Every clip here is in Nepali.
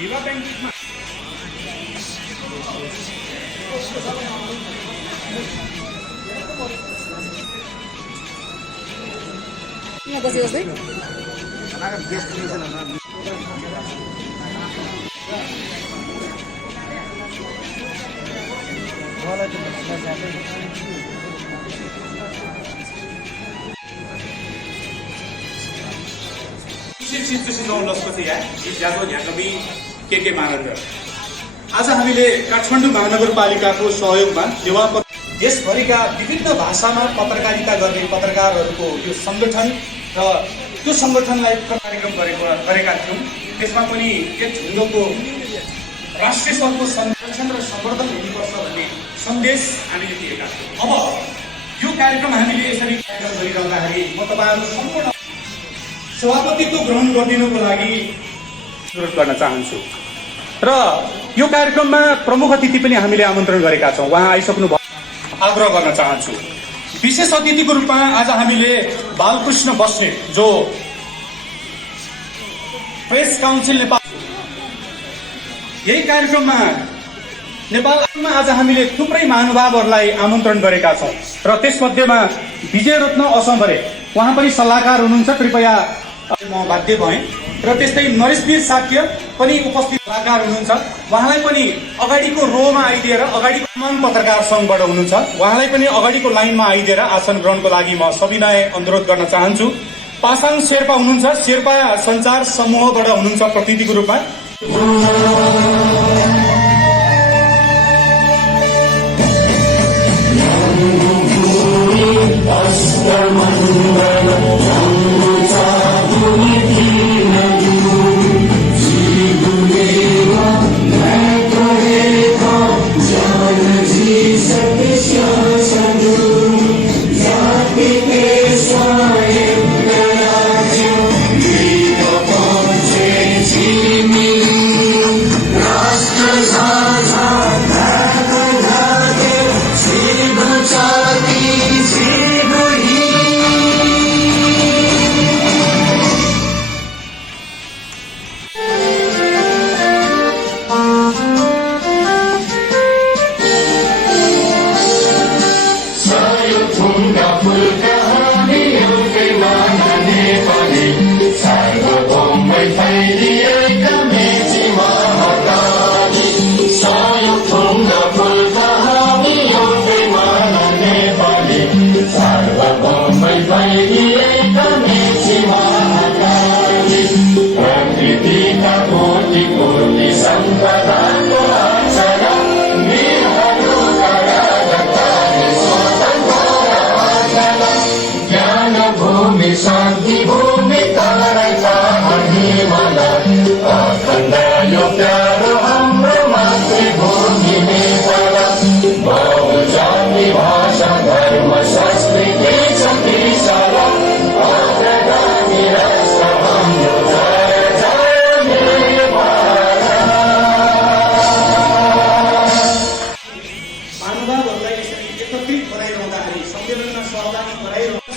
Viva Benjamin. Terima kasih Mas. के महानगर आज हामीले काठमाडौँ महानगरपालिकाको सहयोगमा युवा देशभरिका विभिन्न भाषामा पत्रकारिता गर्ने पत्रकारहरूको यो संगठन र त्यो संगठनलाई कार्यक्रम गरेका थियौँ। त्यसमा पनि एक ढुङ्गोको राष्ट्रिय स्तरको संरक्षण र सम्वर्धन हुनुपर्छ भन्ने सन्देश हामीले दिएका थियौँ। अब यो कार्यक्रम हामीले यसरी कार्यक्रम गरिरहँदाखेरि म तपाईँहरू सम्पूर्ण सभापतित्व ग्रहण गरिदिनुको लागि अनुरोध गर्न चाहन्छु र यो कार्यक्रममा प्रमुख अतिथि पनि हामीले आमन्त्रण गरेका छौँ। उहाँ आइसक्नु भयो, आग्रह गर्न चाहन्छु। विशेष अतिथिको रूपमा आज हामीले बालकृष्ण बस्नेत जो प्रेस काउन्सिल नेपाल यही कार्यक्रममा नेपालमा आज हामीले थुप्रै महानुभावहरूलाई आमन्त्रण गरेका छौँ र त्यसमध्येमा विजयरत्न असम्भरे उहाँ पनि सल्लाहकार हुनुहुन्छ। कृपया म बाध्य भएँ र त्यस्तै नरेशवीर साक्य पनि उपस्थित सल्लाहकार हुनुहुन्छ। उहाँलाई पनि अगाडिको रोमा आइदिएर अगाडिको पत्रकार सङ्घबाट हुनुहुन्छ, उहाँलाई पनि अगाडिको लाइनमा आइदिएर आसन ग्रहणको लागि म सविनय अनुरोध गर्न चाहन्छु। पासाङ शेर्पा हुनुहुन्छ, शेर्पा सञ्चार समूहबाट हुनुहुन्छ प्रतिनिधिको रूपमा।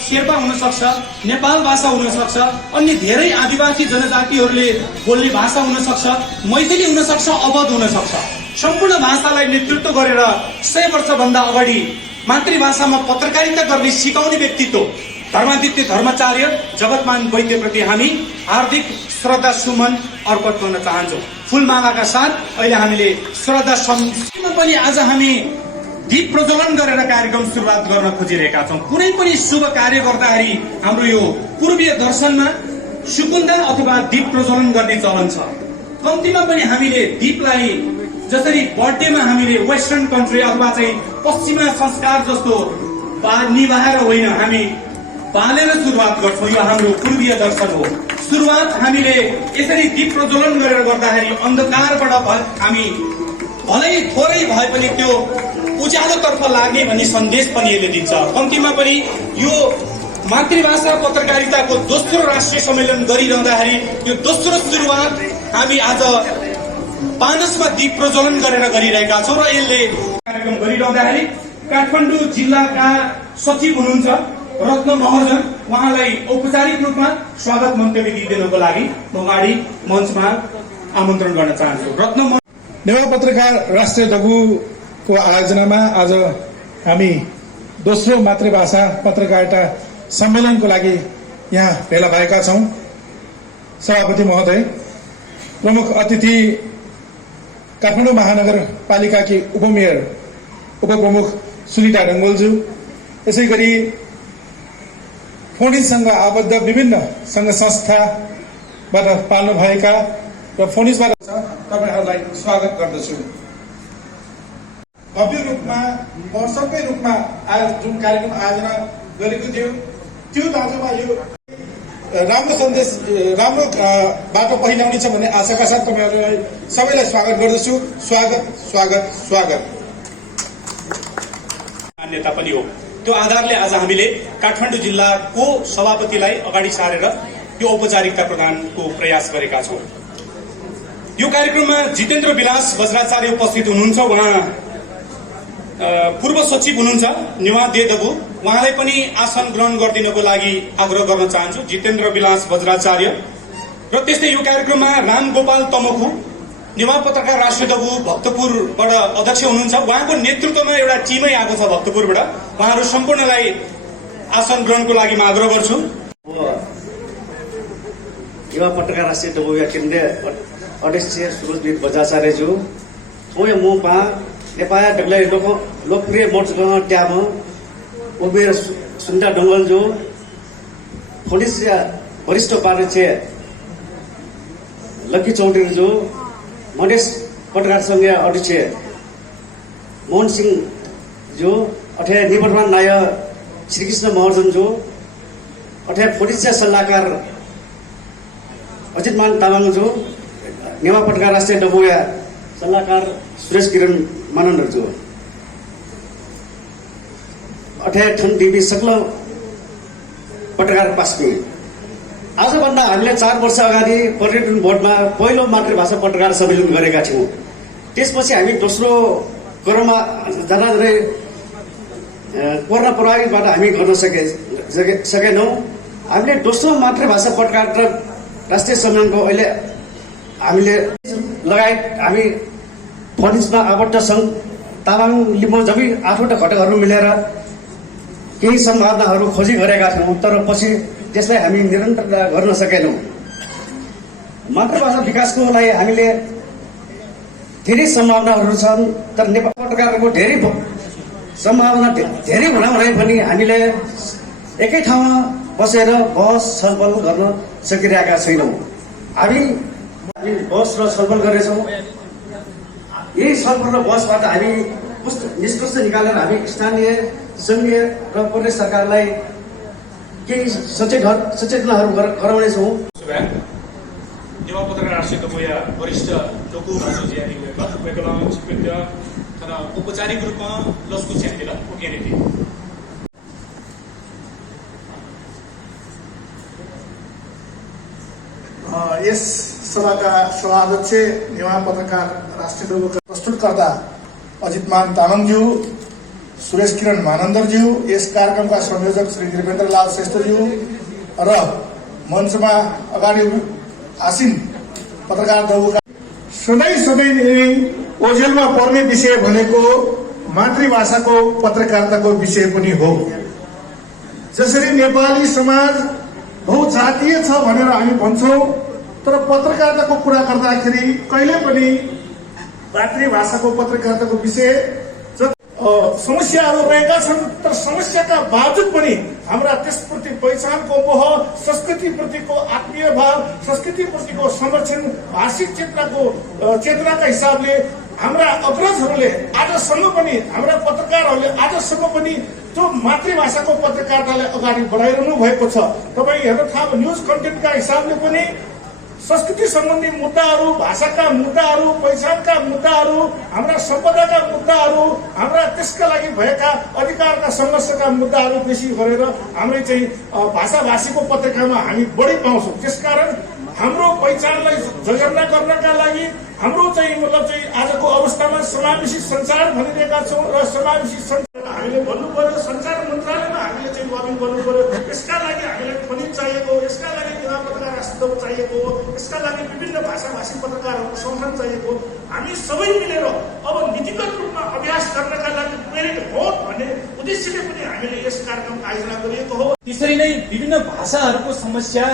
शेर्पा हुन सक्छ, नेपाल भाषा हुन सक्छ, अन्य धेरै आदिवासी जनजातिहरूले बोल्ने भाषा हुन सक्छ, मैथिली हुन सक्छ, अवध हुन सक्छ। सम्पूर्ण भाषालाई नेतृत्व गरेर 100 वर्षभन्दा अगाडि मातृभाषामा पत्रकारिता गर्ने सिकाउने व्यक्तित्व धर्मादित्य धर्माचार्य जगतमान वैद्यप्रति हामी हार्दिक श्रद्धा सुमन अर्पण गर्न चाहन्छौँ। फूलमालाका साथ अहिले हामीले श्रद्धा सम्मा पनि आज हामी दीप प्रज्वलन गरेर कार्यक्रम सुरुवात गर्न खोजिरहेका छौँ। कुनै पनि शुभ कार्य गर्दाखेरि हाम्रो यो पूर्वीय दर्शनमा सुकुन्दा अथवा दीप प्रज्वलन गर्ने चलन छ। कम्तीमा पनि हामीले दीपलाई जसरी बर्थडेमा हामीले वेस्टर्न कन्ट्री अथवा चाहिँ पश्चिमा संस्कार जस्तो निभाएर होइन, हामी बालेर सुरुवात गर्छौँ। यो हाम्रो पूर्वीय दर्शन हो। सुरुवात हामीले यसरी दीप प्रज्वलन गरेर गर्दाखेरि अन्धकारबाट हामी भलै थोरै भए पनि त्यो उज्यालोतर्फ लाग्ने भन्ने सन्देश पनि यसले दिन्छ। कम्तीमा पनि यो मातृभाषा पत्रकारिताको दोस्रो राष्ट्रिय सम्मेलन गरिरहँदाखेरि यो दोस्रो सुरुवात हामी आज पानसमा दीप प्रज्वलन गरेर गरिरहेका छौँ र यसले कार्यक्रम गरिरहँदाखेरि काठमाडौँ जिल्लाका सचिव हुनुहुन्छ रत्न महर्जन, उहाँलाई औपचारिक रूपमा स्वागत मन्तव्य दिइदिनुको लागि म अगाडि मञ्चमा आमन्त्रण गर्न चाहन्छु। रत्न नेवा पत्रकार राष्ट्रिय दगुको आयोजनामा आज हामी दोस्रो मातृभाषा पत्रकारिता सम्मेलनको लागि यहाँ भेला भएका छौँ। सभापति महोदय, प्रमुख अतिथि काठमाडौँ महानगरपालिकाकी उपमेयर उपप्रमुख सुनिता डङ्गोलज्यू, यसै गरी फोनिससँग आबद्ध विभिन्न संघ संस्थाबाट पाल्नुभएका र फोनिसबाट तपाईँहरूलाई स्वागत गर्दछु। भव्य रूपमा वर्षकै रूपमा जुन कार्यक्रम आयोजना गरेको थियो त्यो दाजुमा यो राम्रो सन्देश राम्रो बाटो पहिलाउने छ भन्ने आशाका साथ तपाईँहरूलाई सबैलाई स्वागत गर्दछु। स्वागत स्वागत स्वागत। मान्यता पनि हो। त्यो आधारले आज हामीले काठमाडौँ जिल्लाको सभापतिलाई अगाडि सारेर यो औपचारिकता प्रदानको प्रयास गरेका छौँ। यो कार्यक्रममा जितेन्द्र विलास वज्राचार्य उपस्थित हुनुहुन्छ। उहाँ पूर्व सचिव हुनुहुन्छ नेवा देदगु। उहाँलाई पनि आसन ग्रहण गरिदिनको लागि आग्रह गर्न चाहन्छु, जितेन्द्र विलास वज्राचार्य। र त्यस्तै यो कार्यक्रममा रामगोपाल तमखु नेवा पत्रकार राष्ट्रिय दगु भक्तपुरबाट अध्यक्ष हुनुहुन्छ। उहाँको नेतृत्वमा एउटा टिमै आएको छ भक्तपुरबाट। उहाँहरू सम्पूर्णलाई आसन ग्रहणको लागि म आग्रह गर्छु। नेवा पत्रकार राष्ट्रिय दगु केन्द्रीय अध्यक्ष सुरजदीप वज्राचार्यज्यू, थोय मुपा नेपाल डगलाई लोकप्रिय मोर्चा ट्याम उबेर सुन्दा डङ्गलज्यू, फोनिस वरिष्ठ उपाध्यक्ष लक्की चौधरीज्यू, मधेस पत्रकार संघ अध्यक्ष मोहन सिंह जो, अठे निवर्तमान नायक श्रीकृष्ण महर्जन जो, अठे फोनिस सल्लाहकार अजित मान तामाङ जो, नेवा पत्रकार राष्ट्रिय डबुया सल्लाहकार सुरेश किरण मानन्दर जो, अठे ठन टिभी सक्ल पत्रकार पास्पी। आजभन्दा हामीले 4 वर्ष अगाडि पर्यटन बोर्डमा पहिलो मातृभाषा पत्रकार सम्मेलन गरेका थियौँ। त्यसपछि हामी दोस्रो कोरोना जाँदै कोरोना प्रभावितबाट हामी गर्न सकेनौँ। हामीले दोस्रो मातृभाषा पत्रकारिता राष्ट्रिय सम्मेलनको अहिले हामीले लगायत हामी फोनिसमा आबद्ध सङ्घ तामाङ लिम्बू जबी 8वटा घटकहरू मिलेर केही सम्भावनाहरू खोजी गरेका थियौँ, तर पछि त्यसलाई हामी निरन्तर गर्न सकेनौँ। मातृभाषा विकासको लागि हामीले धेरै सम्भावनाहरू छन्, तर नेपाली पत्रकारको धेरै सम्भावना धेरै हुँदाहुँदै पनि हामीले एकै ठाउँमा बसेर बहस छलफल गर्न सकिरहेका छैनौँ। हामी बहस र छलफल गरेछौँ। यही छलफल र बहसबाट हामी निष्कर्ष निकालेर हामी स्थानीय संघीय र प्रदेश सरकारलाई केही सचेतनाहरू गराउनेछौँ। नेवा पत्रकार राष्ट्रिय दगुया वरिष्ठ लोकु भाषुजियानी वेकलाम छिपिद्य तर औपचारिक रूपमा लस्कु छ्यान्तिला ओकेनेति। यस सभाका सभाध्यक्ष नेवा पत्रकार राष्ट्रिय दगुका प्रस्तुतकर्ता अजितमान तामाङज्यू, सुरेश किरण मानन्दरज्यू, यस कार्यक्रमका संयोजक श्री वीरेन्द्रलाल श्रेष्ठज्यू र मञ्चमा अगाडि आसीन पत्रकार दगुका सधैँ ओझेलमा पर्ने विषय भनेको मातृभाषाको पत्रकारिताको विषय पनि हो। जसरी नेपाली समाज बहुजातीय छ भनेर हामी भन्छौँ, तर पत्रकारिताको कुरा गर्दाखेरि कहिले पनि मातृभाषाको पत्रकारिताको विषय समस्याहरू रहेका छन्, तर समस्याका बावजुद पनि हाम्रा त्यसप्रति पहिचानको मोह, संस्कृतिप्रतिको आत्मीय भाव, संस्कृतिप्रतिको संरक्षण, भाषिक चेतनाका हिसाबले हाम्रा अग्रजहरूले आजसम्म पनि, हाम्रा पत्रकारहरूले आजसम्म पनि त्यो मातृभाषाको पत्रकारितालाई अगाडि बढाइरहनु भएको छ। तपाईँ थाहा भयो, न्युज कन्टेन्टका हिसाबले पनि संस्कृति सम्बन्धी मुद्दाहरू, भाषाका मुद्दाहरू, पहिचानका मुद्दाहरू, हाम्रा सम्पदाका मुद्दाहरू, हाम्रा त्यसका लागि भएका अधिकारका सङ्घर्षका मुद्दाहरू बेसी गरेर हाम्रै चाहिँ भाषाभाषीको पत्रिकामा हामी बढी पाउँछौँ। त्यसकारण हाम्रो पहिचानलाई जगेर्ना गर्नका लागि हाम्रो चाहिँ मतलब चाहिँ आजको अवस्थामा समावेशी सञ्चार भनिरहेका छौँ र समावेशी सञ्चार हामीले भन्नु पर्यो, सञ्चार मन्त्रालयमा हामीले चाहिँ लबिङ गर्नु पर्यो। यसका लागि हामीलाई फन्डिङ चाहिएको, यसका लागि युवा पत्रकार राष्ट्र चाहिएको, यसका लागि विभिन्न भाषाभाषी पत्रकारहरूको संगठन चाहिएको। हामी सबै मिलेर अब नीतिगत रूपमा अभ्यास गर्नका लागि प्रेरित हो भन्ने उद्देश्यले पनि हामीले यस कार्यक्रम आयोजना गरिएको हो। त्यसरी नै विभिन्न भाषाहरूको समस्या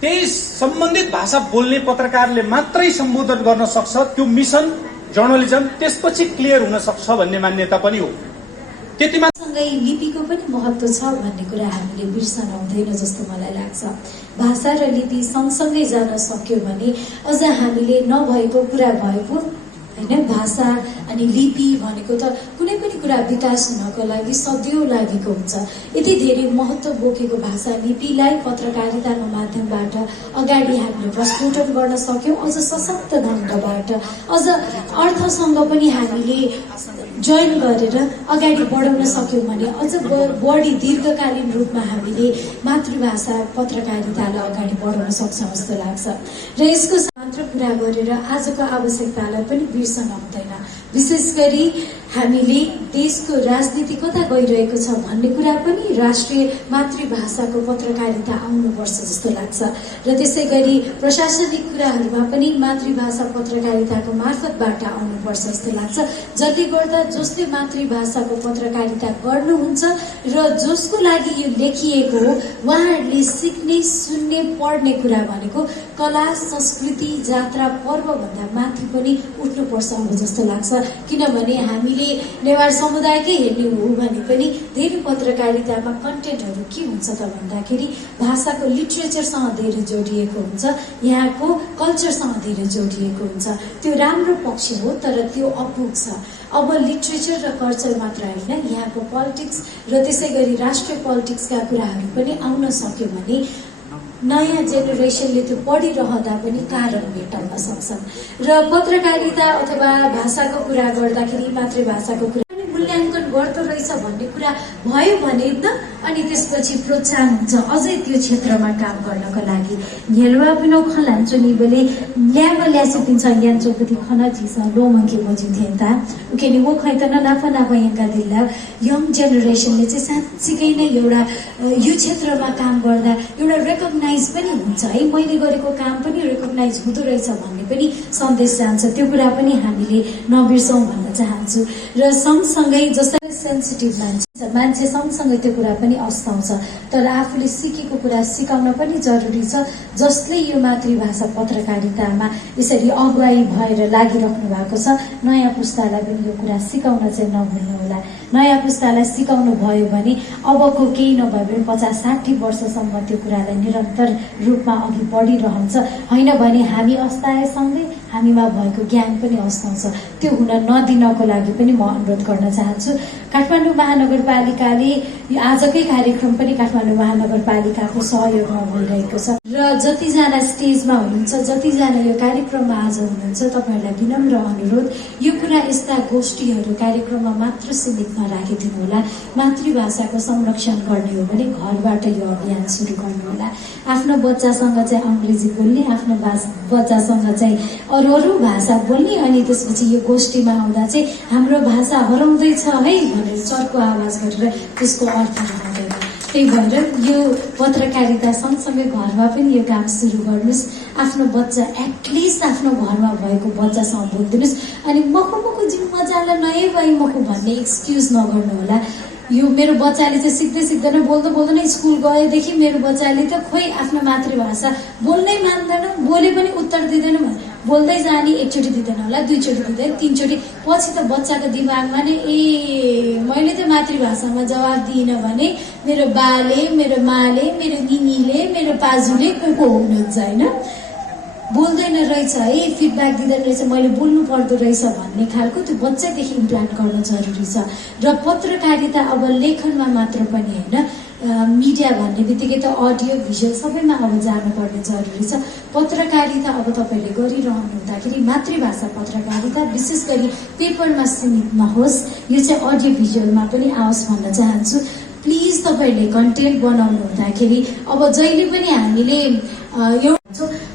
त्यही सम्बन्धित भाषा बोल्ने पत्रकारले मात्रै सम्बोधन गर्न सक्छ। त्यो मिसन जर्नलिजम त्यसपछि क्लियर हुन सक्छ भन्ने मान्यता पनि हो। त्यति सँगै लिपिको पनि महत्त्व छ भन्ने कुरा हामीले बिर्सन हुँदैन जस्तो मलाई लाग्छ। भाषा र लिपि सँगसँगै जान सक्यो भने अझ हामीले नभएको कुरा भए पो होइन। भाषा अनि लिपि भनेको त कुनै पनि कुरा विकास हुनको लागि सदियौँ लागेको हुन्छ। यति धेरै महत्त्व बोकेको भाषा लिपिलाई पत्रकारिताको माध्यमबाट अगाडि हामीले प्रस्फुटन गर्न सक्यौँ, अझ सशक्त ढङ्गबाट, अझ अर्थसँग पनि हामीले जोइन गरेर अगाडि बढाउन सक्यौँ भने अझ बढी दीर्घकालीन रूपमा हामीले मातृभाषा पत्रकारितालाई अगाडि बढाउन सक्छौँ जस्तो लाग्छ। र यसको मात्र कुरा गरेर आजको आवश्यकतालाई पनि बिर्सन हुँदैन। विशेष गरी हामीले देशको राजनीति कता गइरहेको छ भन्ने कुरा पनि राष्ट्रिय मातृभाषाको पत्रकारिता आउनुपर्छ जस्तो लाग्छ। र त्यसै गरी प्रशासनिक कुराहरूमा पनि मातृभाषा पत्रकारिताको मार्फतबाट आउनुपर्छ जस्तो लाग्छ। जसले गर्दा जसले मातृभाषाको पत्रकारिता गर्नुहुन्छ र जसको लागि यो लेखिएको हो उहाँहरूले सिक्ने, सुन्ने, पढ्ने कुरा भनेको कला, संस्कृति, जात्रा, पर्वभन्दा माथि पनि उठ्नुपर्छ अब जस्तो लाग्छ। किनभने हामीले नेवार समुदायकै हेर्ने हो भने पनि धेरै पत्रकारितामा कन्टेन्टहरू के हुन्छ त भन्दाखेरि भाषाको लिटरेचरसँग धेरै जोडिएको हुन्छ, यहाँको कल्चरसँग धेरै जोडिएको हुन्छ। त्यो राम्रो पक्ष हो, तर त्यो अपुग छ। अब लिटरेचर र कल्चर मात्र होइन, यहाँको पोलिटिक्स र त्यसै गरी राष्ट्रिय पोलिटिक्सका कुराहरू पनि आउन सक्यो भने नयाँ जेनेरेसनले त्यो पढिरहँदा पनि कारण भेटाउन सक्छन्। र पत्रकारिता अथवा भाषाको कुरा गर्दाखेरि मातृभाषाको कुरा मूल्याङ्कन गर्दो रहेछ भन्ने कुरा भयो भने त अनि त्यसपछि प्रोत्साहन हुन्छ अझै त्यो क्षेत्रमा काम गर्नको लागि। हेलवा पिनो खलान्चो निबले ल्याब ल्यासी पिन्छ ज्ञान चौपति खना चिस लो मंके बजिन थिए त ओके नि वो खै त न नाफा नाफा यहाँका दिल्ला यङ जेनेरेसनले चाहिँ साँच्चीकै नै एउटा यो क्षेत्रमा काम गर्दा एउटा रेकग्नाइज पनि हुन्छ है, मैले गरेको काम पनि रेकग्नाइज हुँदो रहेछ भन्ने पनि सन्देश जान्छ। त्यो कुरा पनि हामीले नबिर्सौँ भन्न चाहन्छु। र सँगसँगै जसरी सेन्सिटिभ मान्छे सँगसँगै त्यो कुरा पनि अस्ताउँछ, तर आफूले सिकेको कुरा सिकाउन पनि जरुरी छ। जसले यो मातृभाषा पत्रकारितामा यसरी अगुवाई भएर लागिराख्नु भएको छ, नयाँ पुस्तालाई पनि यो कुरा सिकाउन चाहिँ नभुल्नुहोला। नयाँ पुस्तालाई सिकाउनु भयो भने अबको केही नभए पनि 50-60 वर्षसम्म त्यो कुरालाई निरन्तर रूपमा अघि बढिरहन्छ। होइन भने हामी अस्ताएसँगै हामीमा भएको ज्ञान पनि अस्ताउँछ। त्यो हुन नदिनको लागि पनि म अनुरोध गर्न चाहन्छु। काठमाडौँ महानगरपालिकाले आजकै कार्यक्रम पनि काठमाडौँ महानगरपालिकाको सहयोगमा भइरहेको छ र जतिजना स्टेजमा हुनुहुन्छ, जतिजना यो कार्यक्रममा आज हुनुहुन्छ, तपाईँहरूलाई विनम्र अनुरोध, यो कुरा यस्ता गोष्ठीहरू कार्यक्रममा मात्र सीमित नराखिदिनु होला। मातृभाषाको संरक्षण गर्ने हो भने घरबाट यो अभियान सुरु गर्नुहोला। आफ्नो बच्चासँग चाहिँ अङ्ग्रेजी बोल्ने, आफ्नो बच्चासँग चाहिँ अरू भाषा बोल्ने, अनि त्यसपछि यो गोष्ठीमा आउँदा चाहिँ हाम्रो भाषा हराउँदैछ है भनेर चर्को आवाज गरेर त्यसको अर्थ रहँदैन। त्यही भएर यो पत्रकारिता सँगसँगै घरमा पनि यो काम सुरु गर्नुहोस्। आफ्नो बच्चा एटलिस्ट आफ्नो घरमा भएको बच्चासँग बोलिदिनुहोस्। अनि मको जिउ मजालाई नयाँ भए मको भन्ने एक्सक्युज नगर्नु होला। यो मेरो बच्चाले चाहिँ सिक्दै सिक्दैन बोल्दै बोल्दैन स्कुल गएदेखि मेरो बच्चाले त खोइ आफ्नो मातृभाषा बोल्नै मान्दैन, बोले पनि उत्तर दिँदैन, बोल्दै जाने एकचोटि दिँदैन होला, दुईचोटि दिँदैन, तीनचोटि पछि त बच्चाको दिमागमा नै मैले त मातृभाषामा जवाब दिइनँ भने मेरो बाले, मेरो माले, मेरो निनीले, मेरो पाजुले को हुनुहुन्छ होइन, बोल्दैन रहेछ है, फिडब्याक दिँदैन रहेछ, मैले बोल्नु पर्दो रहेछ भन्ने खालको त्यो बच्चादेखि इम्प्लान्ट गर्न जरुरी छ। र पत्रकारिता अब लेखनमा मात्र पनि होइन, मिडिया भन्ने बित्तिकै त अडियो भिजुअल सबैमा अब जानुपर्ने जरुरी छ। पत्रकारिता अब तपाईँले गरिरहनु हुँदाखेरि मातृभाषा पत्रकारिता विशेष गरी पेपरमा सीमित नहोस्, यो चाहिँ अडियो भिजुअलमा पनि आओस् भन्न चाहन्छु। प्लिज तपाईँहरूले कन्टेन्ट बनाउनु हुँदाखेरि अब जहिले पनि हामीले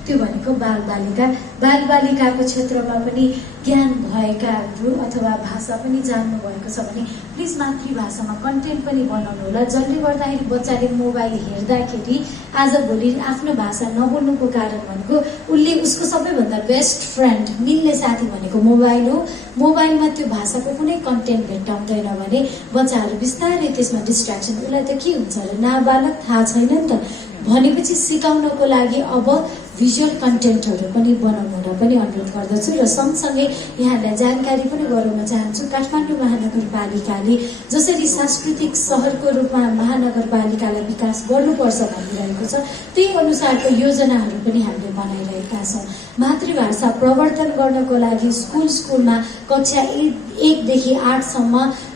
त्यो भनेको बालबालिकाको क्षेत्रमा पनि ज्ञान भएकाहरू अथवा भाषा पनि जान्नु भएको छ भने प्लिज मातृभाषामा कन्टेन्ट पनि बनाउनु होला, जसले गर्दाखेरि बच्चाले मोबाइल हेर्दाखेरि आजभोलि आफ्नो भाषा नबोल्नुको कारण भनेको उसले उसको सबैभन्दा बेस्ट फ्रेन्ड मिल्ने साथी भनेको मोबाइल हो। मोबाइलमा त्यो भाषाको कुनै कन्टेन्ट भेट्टाउँदैन भने बच्चाहरू बिस्तारै त्यसमा डिस्ट्र्याक्सन, उसलाई त के हुन्छ र नाबालक थाहा छैन नि त, भनेपछि सिकाउनको लागि अब भिजुअल कन्टेन्टहरू पनि बनाउन पनि अनुरोध गर्दछु। र सँगसँगै यहाँलाई जानकारी पनि गराउन चाहन्छु, काठमाडौँ महानगरपालिकाले जसरी सांस्कृतिक सहरको रूपमा महानगरपालिकालाई विकास गर्नुपर्छ भनिरहेको छ, त्यही अनुसारको योजनाहरू पनि हामीले बनाइरहेका छौँ। मातृभाषा प्रवर्धन गर्नको लागि स्कुलमा कक्षा 1 देखि 8 सम्म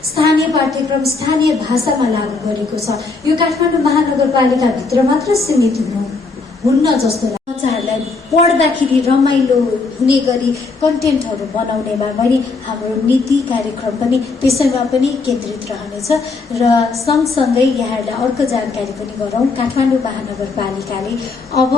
स्थानीय पाठ्यक्रम स्थानीय भाषामा लागू गरेको छ। यो काठमाडौँ महानगरपालिकाभित्र मात्र सीमित हुन्न जस्तो लाग्छ। बच्चाहरूलाई पढ्दाखेरि रमाइलो हुने गरी कन्टेन्टहरू बनाउनेमा पनि हाम्रो नीति कार्यक्रम पनि त्यसैमा पनि केन्द्रित रहनेछ। र सँगसँगै यहाँहरूलाई अर्को जानकारी पनि गरौँ, काठमाडौँ महानगरपालिकाले अब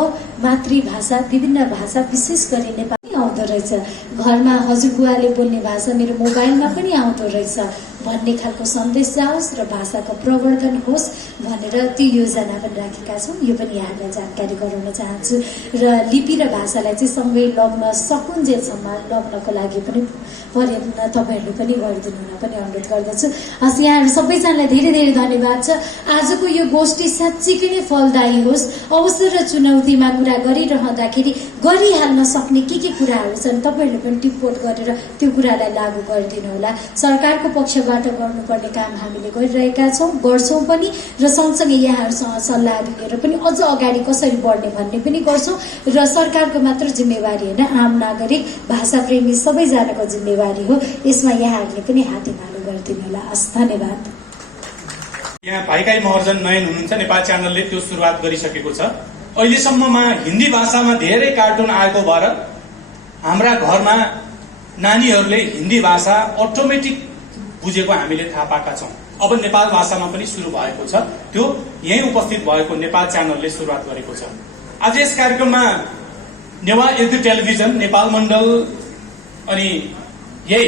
मातृभाषा विभिन्न भाषा विशेष गरी नेपाली आउँदो रहेछ, घरमा हजुरबुवाले बोल्ने भाषा मेरो मोबाइलमा पनि आउँदो रहेछ भन्ने खालको सन्देश जाओस् र भाषाको प्रवर्धन होस् भनेर त्यो योजना पनि राखेका छौँ। यो पनि यहाँलाई जानकारी गराउन चाहन्छु। र लिपि र भाषालाई चाहिँ सँगै लग्न सकुन्जेलसम्म लग्नको लागि पनि प्रयत्न तपाईँहरूले पनि गरिदिनु हुन पनि अनुरोध गर्दछु। हस्, यहाँहरू सबैजनालाई धेरै धेरै धन्यवाद छ। आजको यो गोष्ठी साँच्चीकै नै फलदायी होस्। अवसर र चुनौतीमा कुरा गरिरहँदाखेरि गरिहाल्न सक्ने के कुराहरू छन् तपाईँहरूले पनि टिप्पोट गरेर त्यो कुरालाई लागू गरिदिनु होला। सरकारको पक्षबाट गर्नुपर्ने काम हामीले गरिरहेका छौँ, गर्छौँ पनि, र सँगसँगै यहाँहरूसँग सल्लाह लिएर पनि अझ अगाडि कसरी बढ्ने भन्ने पनि गर्छौँ। र सरकारको मात्र जिम्मेवारी होइन, आम नागरिक भाषा प्रेमी सबैजनाको जिम्मेवारी हो। यसमा यहाँहरूले पनि हातेमालो गरिदिनु होला। हस्, धन्यवाद। यहाँ भाइकाई महर्जन नयन हुनुहुन्छ, नेपाल च्यानलले त्यो सुरुवात गरिसकेको छ। अहिलेसम्ममा हिन्दी भाषामा धेरै कार्टुन आएको भएर हाम्रा घरमा नानीहरूले हिन्दी भाषा अटोमेटिक बुझेको हामीले थाहा पाएका छौँ। अब नेपाल भाषामा पनि सुरु भएको छ, त्यो यही उपस्थित भएको नेपाल च्यानलले सुरुवात गरेको छ। आज यस कार्यक्रममा नेवा एडु टेलिभिजन नेपाल मण्डल अनि यही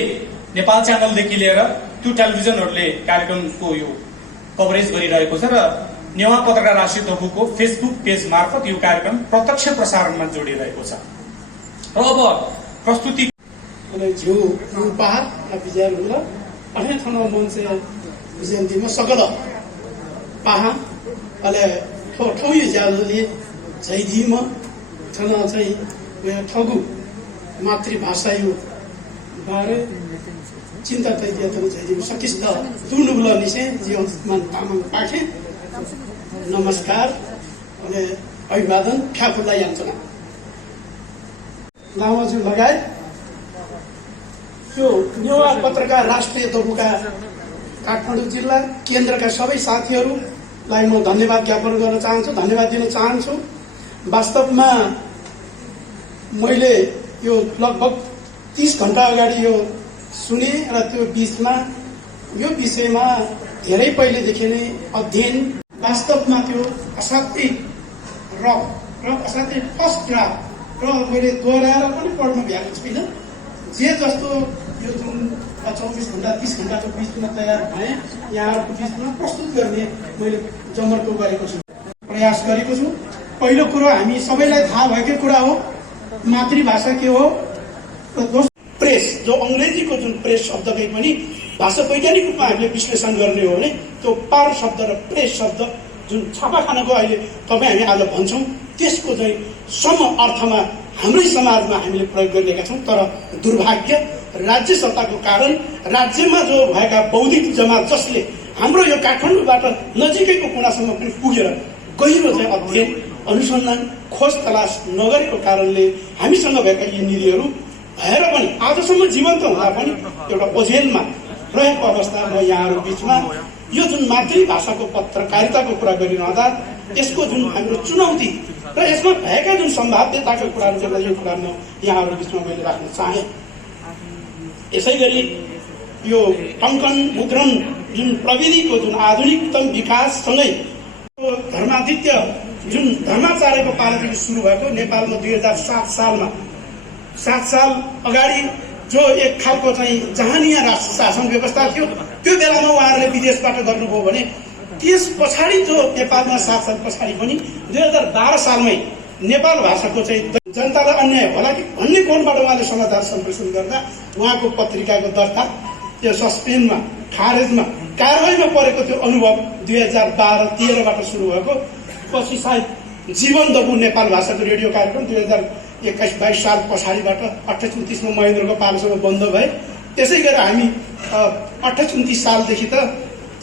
नेपाल च्यानलदेखि लिएर त्यो टेलिभिजनहरूले कार्यक्रमको यो कभरेज गरिरहेको छ र नेवा पत्रकार राष्ट्रिय तबुको फेसबुक पेज मार्फत यो कार्यक्रम प्रत्यक्ष प्रसारणमा जोडिरहेको छ। र अब प्रस्तुति झिउ पहाड विजय अनेक ठाउँमा मान्छे जयन्तीमा सकल पहाड अहिले ठाउँ यो ज्यालोले झैदिमा छन चाहिँ ठगु मातृभाषा यो बारे चिन्ता तैदिया त झैदिमा सकिस् त दुर्नुबुल निसे जीवन तामाङ पाठे नमस्कार अनि अभिवादन ठाकुरलाई यान्चना लामाजु लगायत यो नेवा पत्रकार राष्ट्रिय तबुका काठमाडौँ जिल्ला केन्द्रका सबै साथीहरूलाई म धन्यवाद ज्ञापन गर्न चाहन्छु, धन्यवाद दिन चाहन्छु। वास्तवमा मैले यो लगभग 30 घण्टा अगाडि यो सुने र त्यो बीचमा यो विषयमा धेरै पहिलेदेखि नै अध्ययन, वास्तवमा त्यो असाध्यै रफ र असाध्यै फर्स्ट ड्राफ्ट र मैले दोहोऱ्याएर पनि पढ्न भ्याएको छुइनँ। जे जस्तो यो जुन 24 घण्टा 30 घण्टाको बिचमा तयार भएँ यहाँहरूको बिचमा प्रस्तुत गर्ने मैले जमर्को गरेको छु, प्रयास गरेको छु। पहिलो कुरो हामी सबैलाई थाहा भएकै कुरा हो मातृभाषा के हो। दोस्रो प्रेस, जो अङ्ग्रेजीको जुन प्रेस शब्दकै पनि भाषा वैज्ञानिक रूपमा हामीले विश्लेषण गर्ने हो भने त्यो पार शब्द र प्रेस शब्द जुन छापाखानाको अहिले तपाईँ हामी आज भन्छौँ त्यसको चाहिँ सम अर्थमा हाम्रै समाजमा हामीले प्रयोग गरिरहेका छौँ। तर दुर्भाग्य राज्य सत्ताको कारण राज्यमा जो भएका बौद्धिक जमात जसले हाम्रो यो काठमाडौँबाट नजिकैको कुनासम्म पनि पुगेर गहिरो चाहिँ अध्ययन अनुसन्धान खोज तलास नगरेको कारणले हामीसँग भएका यी निधिहरू भएर पनि आजसम्म जीवन्त हुँदा पनि एउटा ओझेलमा रहेको अवस्थामा यहाँहरू बिचमा यो जुन मातृभाषाको पत्रकारिताको कुरा गरिरहँदा यसको जुन हाम्रो चुनौती र यसमा भएका जुन सम्भाव्यताका कुराहरू चाहिँ यो कुरा म यहाँहरू बिचमा मैले राख्न चाहेँ। यसै गरी यो टङ्कन मुद्रण जुन प्रविधिको जुन आधुनिकतम विकाससँगै धर्मादित्य जुन धर्माचार्यको पालादेखि सुरु भएको नेपालमा 2007 सालमा 7 साल अगाडि जो एक खालको चाहिँ जहानिया राष्ट्र शासन व्यवस्था थियो त्यो बेलामा उहाँहरूले विदेशबाट गर्नुभयो भने त्यस पछाडि जो नेपालमा 7 साल पछाडि पनि 2012 सालमै नेपाल भाषाको चाहिँ जनतालाई अन्याय होला कि भन्ने कोणबाट उहाँले समाचार सम्प्रेषण गर्दा उहाँको पत्रिकाको दर्ता त्यो सस्पेन्डमा खारेजमा कारवाहीमा परेको त्यो अनुभव 2012-13बाट सुरु भएको पछि सायद जीवन दबु नेपाल भाषाको रेडियो कार्यक्रम 2021-22 साल पछाडिबाट 28-29 मा महेन्द्रको पालोसम्म बन्द भए। त्यसै गरेर हामी 28-29 सालदेखि त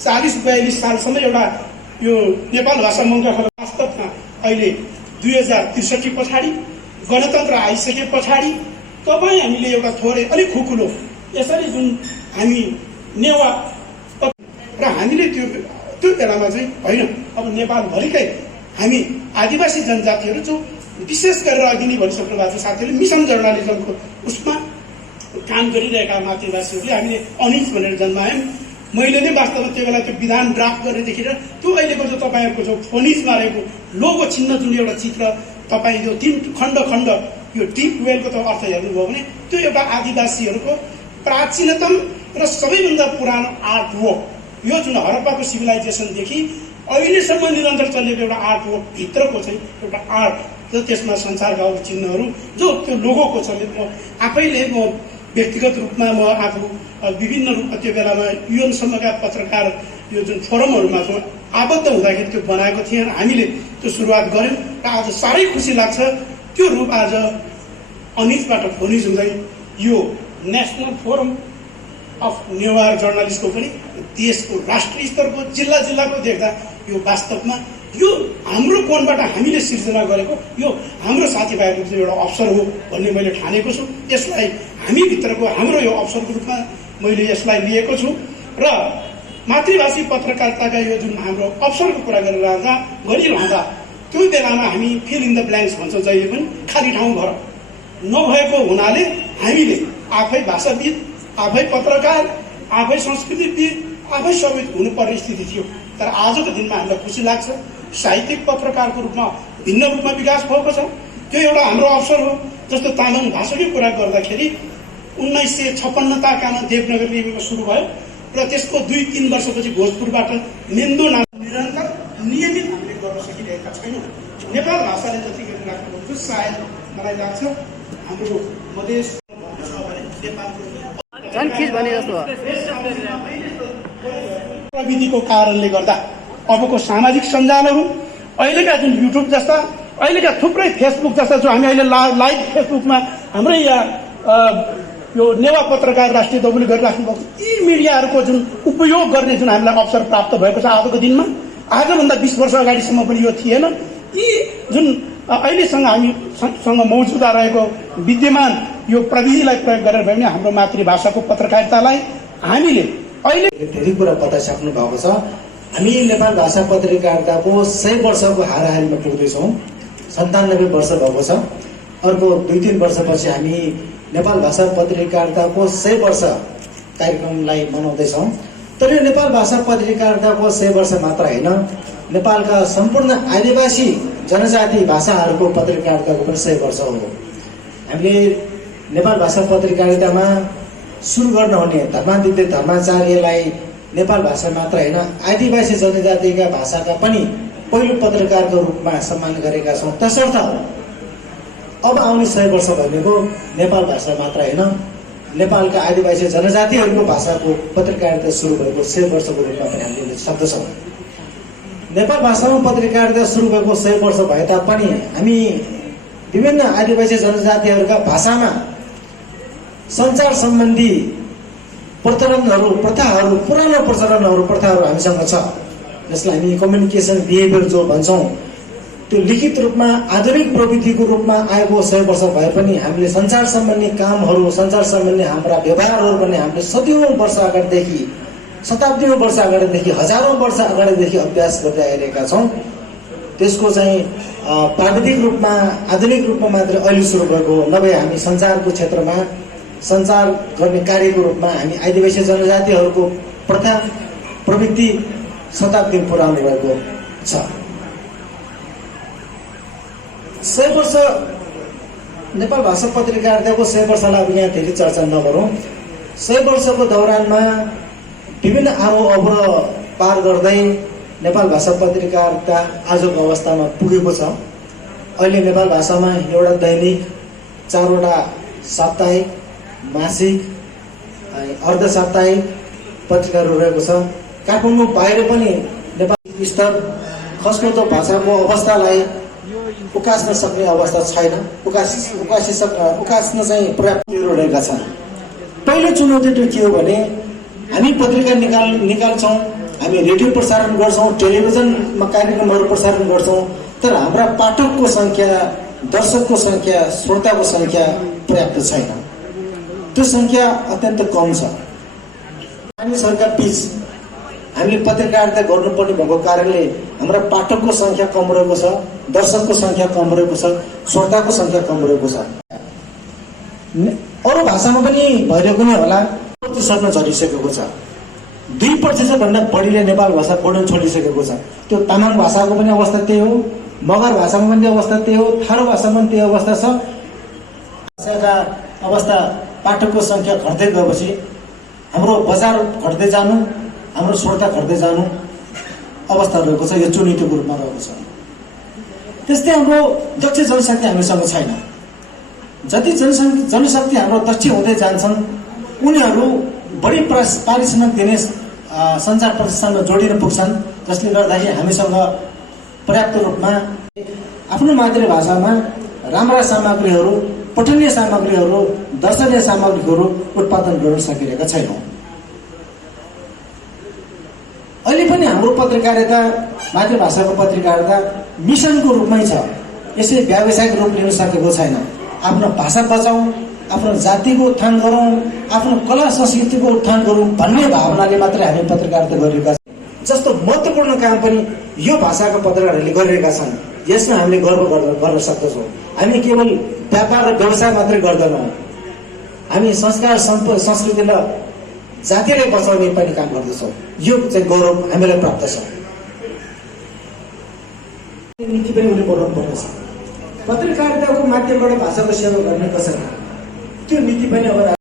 40-42 सालसम्म एउटा यो नेपाल भाषा मङ्गलखोला वास्तवमा अहिले 2063 पछाडि गणतन्त्र आइसके पछाडि तपाईँ हामीले एउटा थोरै अलिक खुकुलो यसरी जुन हामी नेवा र हामीले त्यो बेलामा चाहिँ होइन अब नेपालभरिकै हामी आदिवासी जनजातिहरू जो विशेष गरेर अघि नै भनिसक्नु भएको छ साथीहरूले मिसन जर्नलिजमको उसमा काम गरिरहेका मातृभाषीहरूले हामीले अनिज भनेर जन्मायौँ। मैले नै वास्तवमा त्यो बेला त्यो विधान ड्राफ्ट गर्ने देखेर त्यो अहिलेको जो तपाईँहरूको जो फोनिजमा रहेको लोगो चिन्ह जुन एउटा चित्र तपाईँ यो 3 खण्ड यो डिप वेलको त अर्थ हेर्नुभयो भने त्यो एउटा आदिवासीहरूको प्राचीनतम र सबैभन्दा पुरानो आर्ट वर्क यो जुन हरप्पाको सिभिलाइजेसनदेखि अहिलेसम्म निरन्तर चलेको एउटा आर्ट वर्क भित्रको चाहिँ एउटा आर्ट र त्यसमा संसारका अरू चिन्हहरू जो त्यो लोगोको छ। म आफैले म व्यक्तिगत रूपमा म आफू विभिन्न रूपमा त्यो बेलामा युएनसम्मका पत्रकार यो जुन फोरमहरूमा जो आबद्ध हुँदाखेरि त्यो बनाएको थिएँ हामीले त्यो सुरुवात गऱ्यौँ र आज साह्रै खुसी लाग्छ त्यो रूप आज अनिजबाट फोनिज हुँदै यो नेसनल फोरम अफ नेवार जर्नलिस्टको पनि देशको राष्ट्रिय स्तरको जिल्लाको देख्दा यो वास्तवमा यो हाम्रो कोणबाट हामीले सिर्जना गरेको यो हाम्रो साथीभाइहरूको चाहिँ एउटा अवसर हो भन्ने मैले ठानेको छु। यसलाई हामीभित्रको हाम्रो यो अवसरको रूपमा मैले यसलाई लिएको छु र मातृभाषी पत्रकारिताका यो जुन हाम्रो अवसरको कुरा गरिरहँदा त्यो बेलामा हामी फिल इन द ब्ल्याङ्क्स भन्छौँ जहिले पनि खाली ठाउँ भर नभएको हुनाले हामीले आफै भाषाविद आफै पत्रकार आफै संस्कृतिविद आफै सबै हुनुपर्ने स्थिति थियो। तर आजको दिनमा हामीलाई खुसी लाग्छ साहित्यिक पत्रकारको रूपमा भिन्न रूपमा विकास भएको छ। त्यो एउटा हाम्रो अवसर हो। जस्तो तामाङ भाषाकै कुरा गर्दाखेरि 1956 ताकामा देवनगर लिपिमा सुरु भयो र त्यसको 2-3 वर्षपछि भोजपुरबाट मेन्दो नाम निरन्तर नियमित हामीले गर्न सकिरहेका छैनौँ। नेपाल भाषाले जति गरिराख्नु भएको छ सायद मलाई लाग्छ हाम्रो मधेस प्रविधिको कारणले गर्दा अबको सामाजिक सञ्जालहरू अहिलेका जुन युट्युब जस्ता अहिलेका थुप्रै फेसबुक जस्ता जो हामी अहिले लाइभ फेसबुकमा हाम्रै यहाँ यो नेवा पत्रकार राष्ट्रिय दौबले गरिराख्नु भएको यी मिडियाहरूको जुन उपयोग गर्ने जुन हामीलाई अवसर प्राप्त भएको छ आजको दिनमा आजभन्दा 20 वर्ष अगाडिसम्म पनि यो थिएन। यी जुन अहिलेसँग हामीसँग मौजुदा रहेको विद्यमान यो प्रविधिलाई प्रयोग गरेर भए पनि हाम्रो मातृभाषाको पत्रकारितालाई हामीले अहिले धेरै कुरा बताइसक्नु भएको छ। हामी नेपाल भाषा पत्रकारिताको 100 वर्षको हाराहारीमा पुग्दैछौँ। 97 वर्ष भएको छ। अर्को 2-3 वर्षपछि हामी नेपाल भाषा पत्रकारिताको 100 वर्ष कार्यक्रमलाई मनाउँदैछौँ। तर यो नेपाल भाषा पत्रकारिताको 100 वर्ष मात्र होइन, नेपालका सम्पूर्ण आदिवासी जनजाति भाषाहरूको पत्रकारिताको पनि 100 वर्ष हो। हामीले नेपाल भाषा पत्रकारितामा सुरु गर्न हुने धर्मादित्य धर्माचार्यलाई नेपाल भाषा मात्र होइन आदिवासी जनजातिका भाषाका पनि पहिलो पत्रकारको रूपमा सम्मान गरेका छौँ। तसर्थ अब आउने 100 वर्ष भनेको नेपाल भाषा मात्र होइन नेपालका आदिवासी जनजातिहरूको भाषाको पत्रकारिता सुरु भएको 100 वर्षको रूपमा पनि हामीले लिन सक्दछौँ। नेपाल भाषामा पत्रकारिता सुरु भएको 100 वर्ष भए तापनि हामी विभिन्न आदिवासी जनजातिहरूका भाषामा सञ्चार सम्बन्धी प्रचलनहरू प्रथाहरू पुरानो प्रचलनहरू प्रथाहरू हामीसँग छ, जसलाई हामी कम्युनिकेसन बिहेभियर जो भन्छौँ। त्यो लिखित रूपमा आधुनिक प्रविधिको रूपमा आएको 100 वर्ष भए पनि हामीले सञ्चार सम्बन्धी कामहरू, सञ्चार सम्बन्धी हाम्रा व्यवहारहरू पनि हामीले सदियौँ वर्ष अगाडिदेखि, शताब्दीौँ वर्ष अगाडिदेखि, हजारौँ वर्ष अगाडिदेखि अभ्यास गर्दै आइरहेका छौँ। त्यसको चाहिँ प्राविधिक रूपमा आधुनिक रूपमा मात्र अहिले सुरु भएको हो, नभए हामी सञ्चारको क्षेत्रमा सञ्चार गर्ने कार्यको रूपमा हामी आदिवासी जनजातिहरूको प्रथा प्रवृत्ति शताब्दी पुरानो भएको छ। 100 वर्ष नेपाल भाषा पत्रकारिताको 100 वर्षलाई अब यहाँ धेरै चर्चा नगरौँ। 100 वर्षको दौरानमा विभिन्न आरो अवरोह पार गर्दै नेपाल भाषा पत्रकारिता आजको अवस्थामा पुगेको छ। अहिले नेपाल भाषामा एउटा दैनिक, 4वटा साप्ताहिक, मासिक, अर्ध साप्ताहिक पत्रिकाहरू रहेको छ। काठमाडौँ बाहिर पनि नेपाली स्तर खस्किँदो भाषाको अवस्थालाई उकास्न सक्ने अवस्था छैन, उकास्न चाहिँ पर्याप्त रहेका छन्। पहिलो चुनौती त के हो भने हामी पत्रिका निकाल्छौँ, हामी रेडियो प्रसारण गर्छौँ, टेलिभिजनमा कार्यक्रमहरू प्रसारण गर्छौँ, तर हाम्रा पाठकको सङ्ख्या, दर्शकको सङ्ख्या, श्रोताको सङ्ख्या पर्याप्त छैन। त्यो सङ्ख्या अत्यन्त कम छ। मानिसहरूका बीच हामीले पत्रकारिता गर्नुपर्ने भएको कारणले हाम्रा पाठकको सङ्ख्या कम रहेको छ, दर्शकको सङ्ख्या कम रहेको छ, श्रोताको सङ्ख्या कम रहेको छ। अरू भाषामा पनि भइरहेको नै होला, प्रतिशतमा झरिसकेको छ। 2% भन्दा बढीले नेपाल भाषा पढ्न छोडिसकेको छ। त्यो तामाङ भाषाको पनि अवस्था त्यही हो, मगर भाषामा पनि अवस्था त्यही हो, थारू भाषामा पनि त्यही अवस्था छ। भाषाका अवस्था पाठकको सङ्ख्या घट्दै गएपछि हाम्रो बजार घट्दै जानु, हाम्रो श्रोता घट्दै जानु अवस्था रहेको छ। यो चुनौतीको रूपमा रहेको छ। त्यस्तै हाम्रो दक्ष जनशक्ति हामीसँग छैन। जति जनशक्ति हाम्रो दक्ष हुँदै जान्छन्, उनीहरू बढी पारिश्रमिक दिने सञ्चार प्रतिष्ठानमा जोडिन पुग्छन्, जसले गर्दाखेरि हामीसँग पर्याप्त रूपमा आफ्नो मातृभाषामा राम्रा सामग्रीहरू, पठनीय सामग्रीहरू, दर्शनीय सामग्रीहरू उत्पादन गर्न सकिरहेका छैनौँ। अहिले पनि हाम्रो पत्रकारिता, मातृभाषाको पत्रकारिता मिसनको रूपमै छ। यसै व्यावसायिक रूप लिन सकेको छैन। आफ्नो भाषा बचाउँ, आफ्नो जातिको उत्थान गरौँ, आफ्नो कला संस्कृतिको उत्थान गरौँ भन्ने भावनाले मात्रै हामी पत्रकारिता गरिरहेका छौँ। जस्तो महत्त्वपूर्ण काम पनि यो भाषाका पत्रकारहरूले गरिरहेका छन्। यसमा हामीले गर्व गर्न सक्दछौँ। हामी केवल व्यापार र व्यवसाय मात्रै गर्दैनौँ, हामी संस्कार, संस्कृति र जातिलाई बचाउने पनि काम गर्दछौँ। यो चाहिँ गौरव हामीलाई प्राप्त छ। नीति पनि उनी बनाउनु पर्नेछ। पत्रकारिताको माध्यमबाट भाषाको सेवा गर्ने कसरी, त्यो नीति पनि अब